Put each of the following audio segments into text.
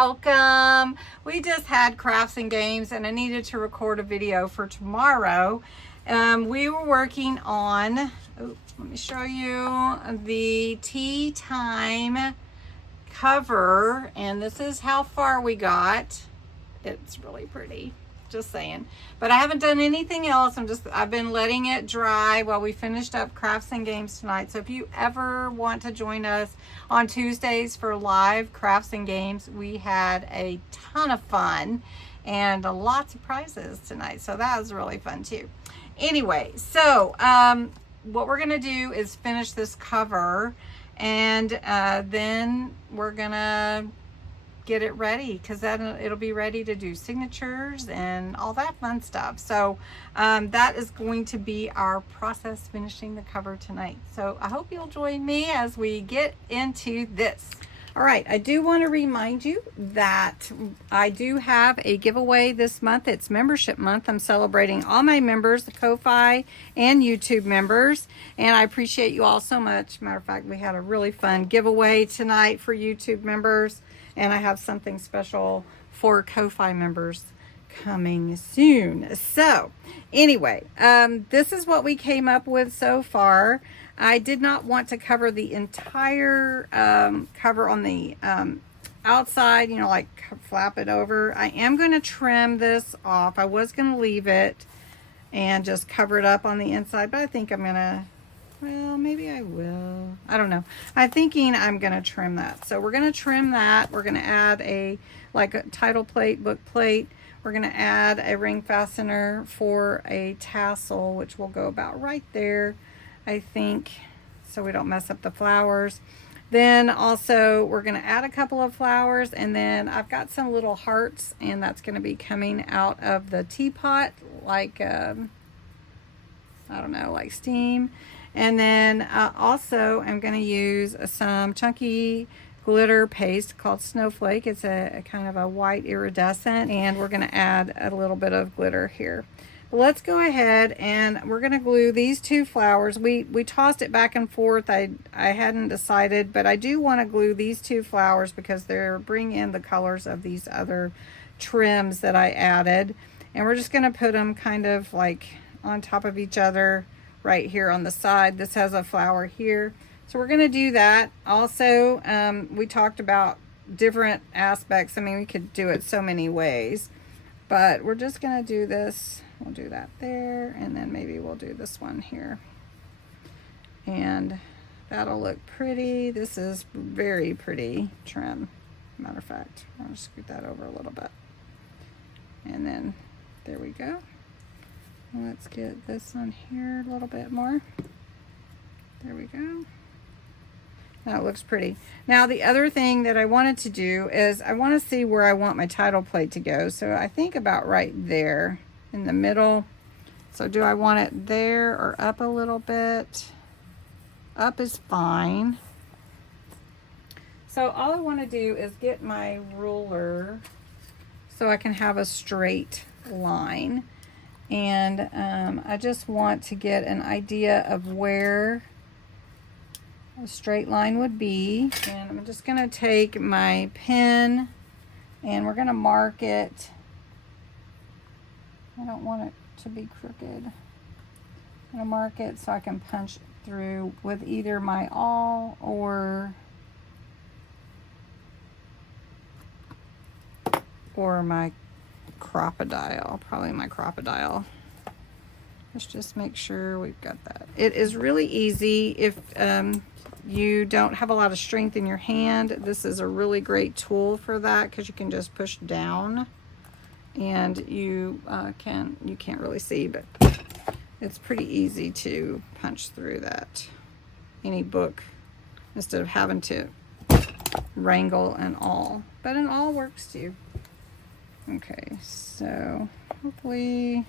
welcome. We just had crafts and games and I needed to record a video for tomorrow. We were working on, let me show you the tea time cover, and this is how far we got. It's really pretty, just saying. But I haven't done anything else. I've been letting it dry while we finished up crafts and games tonight. So if you ever want to join us on Tuesdays for live crafts and games, we had a ton of fun and lots of prizes tonight. So that was really fun too. Anyway, so what we're gonna do is finish this cover, and then we're gonna get it ready, because then it'll be ready to do signatures and all that fun stuff. So that is going to be our process finishing the cover tonight. So I hope you'll join me as we get into this. All right, I do want to remind you that I do have a giveaway this month. It's membership month. I'm celebrating all my members, the Ko-Fi and YouTube members, and I appreciate you all so much. Matter of fact, we had a really fun giveaway tonight for YouTube members, and I have something special for Ko-Fi members coming soon. So anyway, this is what we came up with so far. I did not want to cover the entire cover on the outside, you know, like flap it over. I am going to trim this off. I was going to leave it and just cover it up on the inside, but I think I'm going to, well, maybe I will. I don't know. I'm thinking I'm going to trim that. So we're going to trim that. We're going to add a title plate, book plate. We're going to add a ring fastener for a tassel, which will go about right there, I think, so we don't mess up the flowers. Then also we're going to add a couple of flowers, and then I've got some little hearts, and that's going to be coming out of the teapot, like I don't know, like steam. And then also I'm going to use some chunky glitter paste called Snowflake. It's a kind of a white iridescent, and we're going to add a little bit of glitter here. Let's go ahead and we're going to glue these two flowers. We tossed it back and forth. I hadn't decided, but I do want to glue these two flowers because they're bring in the colors of these other trims that I added. And we're just going to put them kind of like on top of each other right here on the side. This has a flower here. So we're going to do that. Also, we talked about different aspects. I mean, we could do it so many ways, but we're just going to do this. We'll do that there, and then maybe we'll do this one here. And that'll look pretty. This is very pretty trim. Matter of fact, I'll scoot that over a little bit. And then there we go. Let's get this on here a little bit more. There we go. That looks pretty. Now the other thing that I wanted to do is I want to see where I want my title plate to go. So I think about right there in the middle. So do I want it there or up a little bit? Up is fine. So all I want to do is get my ruler so I can have a straight line. And I just want to get an idea of where a straight line would be. And I'm just going to take my pen and we're going to mark it. I don't want it to be crooked. I'm going to mark it so I can punch through with either my awl or my crocodile. Probably my crocodile. Let's just make sure we've got that. It is really easy if you don't have a lot of strength in your hand. This is a really great tool for that because you can just push down, and you can't really see, but it's pretty easy to punch through that any book instead of having to wrangle an awl. But an awl works too. Okay, so hopefully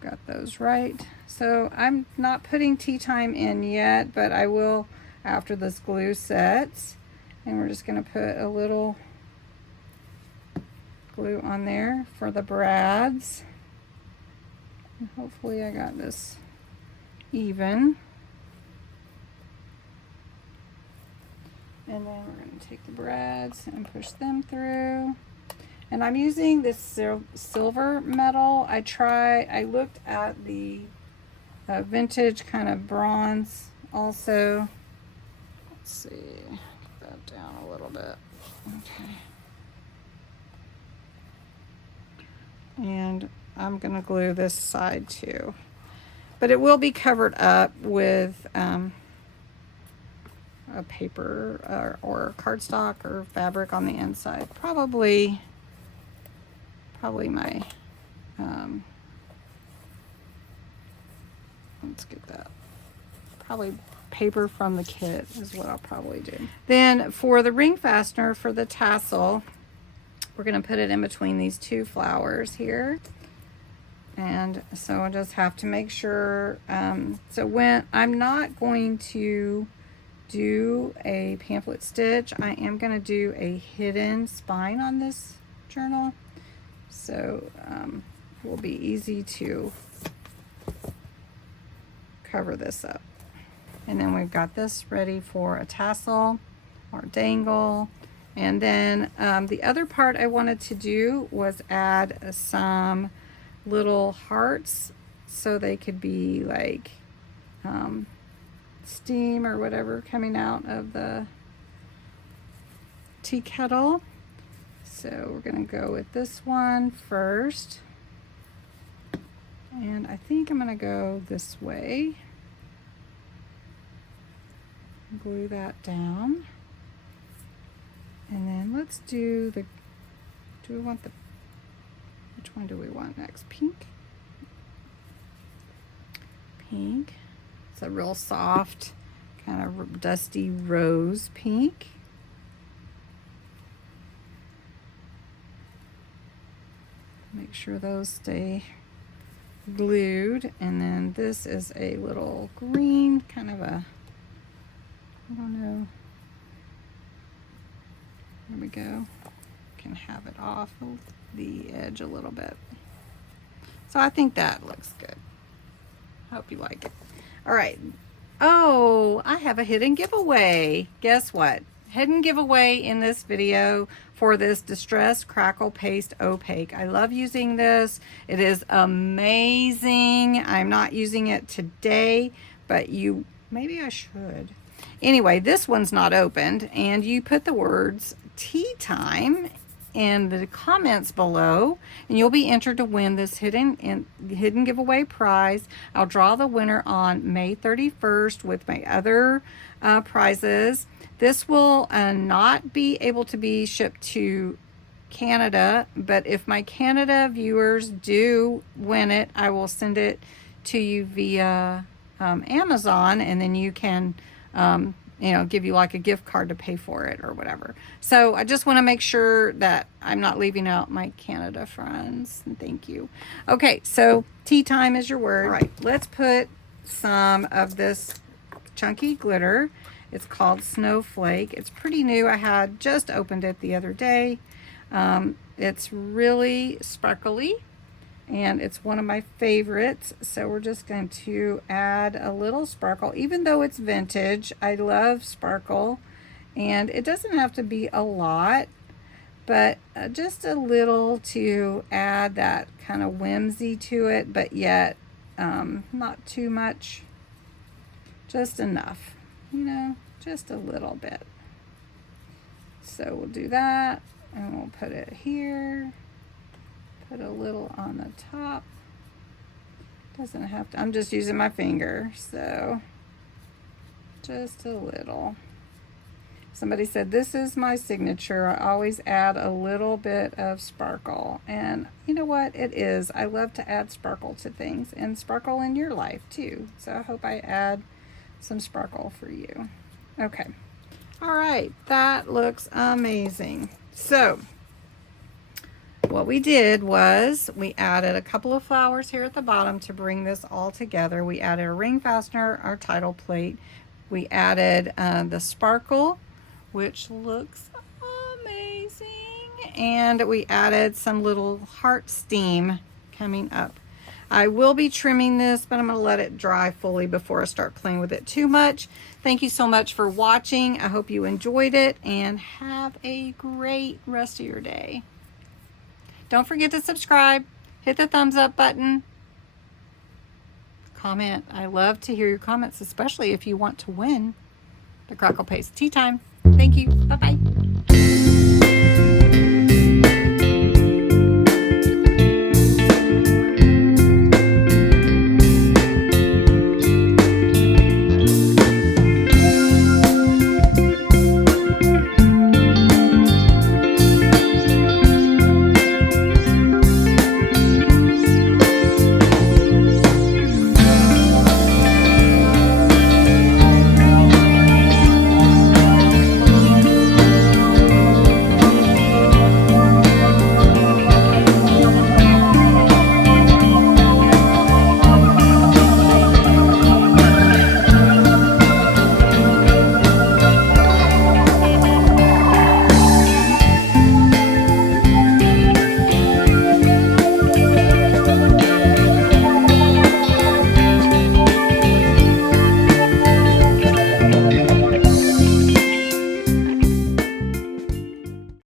got those right. So I'm not putting tea time in yet, but I will after this glue sets. And we're just going to put a little glue on there for the brads. And hopefully I got this even. And then we're going to take the brads and push them through. And I'm using this silver metal. I looked at the vintage kind of bronze also. Let's see, get that down a little bit. Okay. And I'm going to glue this side too. But it will be covered up with a paper or cardstock or fabric on the inside. Probably my, let's get that, probably paper from the kit is what I'll probably do. Then for the ring fastener for the tassel, we're going to put it in between these two flowers here. And so I just have to make sure, so when I'm not going to do a pamphlet stitch, I am going to do a hidden spine on this journal. So it will be easy to cover this up. And then we've got this ready for a tassel or dangle. And then the other part I wanted to do was add some little hearts so they could be like steam or whatever coming out of the tea kettle. So we're going to go with this one first. And I think I'm going to go this way. Glue that down. And then let's do the, do we want the, which one do we want next? Pink? Pink. It's a real soft, kind of dusty rose pink. Make sure those stay glued. And then this is a little green, kind of a, I don't know. There we go. Can have it off of the edge a little bit. So I think that looks good. Hope you like it. All right. Oh, I have a hidden giveaway. Guess what? Hidden giveaway in this video for this Distress Crackle Paste Opaque. I love using this. It is amazing. I'm not using it today, but maybe I should. Anyway, this one's not opened, and you put the words tea time in the comments below, and you'll be entered to win this hidden giveaway prize. I'll draw the winner on May 31st with my other prizes. This will not be able to be shipped to Canada, but if my Canada viewers do win it, I will send it to you via Amazon, and then you can give you like a gift card to pay for it or whatever. So I just want to make sure that I'm not leaving out my Canada friends. Thank you. Okay, so tea time is your word. All right, let's put some of this chunky glitter. It's called Snowflake. It's pretty new. I had just opened it the other day. It's really sparkly, and it's one of my favorites. So we're just going to add a little sparkle. Even though it's vintage, I love sparkle, and it doesn't have to be a lot, but just a little to add that kind of whimsy to it, but yet not too much, just enough, just a little bit. So we'll do that, and we'll put it here. Put a little on the top. Doesn't have to, I'm just using my finger, so just a little. Somebody said, this is my signature. I always add a little bit of sparkle. And you know what? It is. I love to add sparkle to things, and sparkle in your life too. So I hope I add some sparkle for you. Okay. All right. That looks amazing. So what we did was we added a couple of flowers here at the bottom to bring this all together. We added a ring fastener, our title plate. We added the sparkle, which looks amazing. And we added some little heart steam coming up. I will be trimming this, but I'm going to let it dry fully before I start playing with it too much. Thank you so much for watching. I hope you enjoyed it, and have a great rest of your day. Don't forget to subscribe, hit the thumbs up button, comment. I love to hear your comments, especially if you want to win the Crackle Paste Tea Time. Thank you. Bye-bye.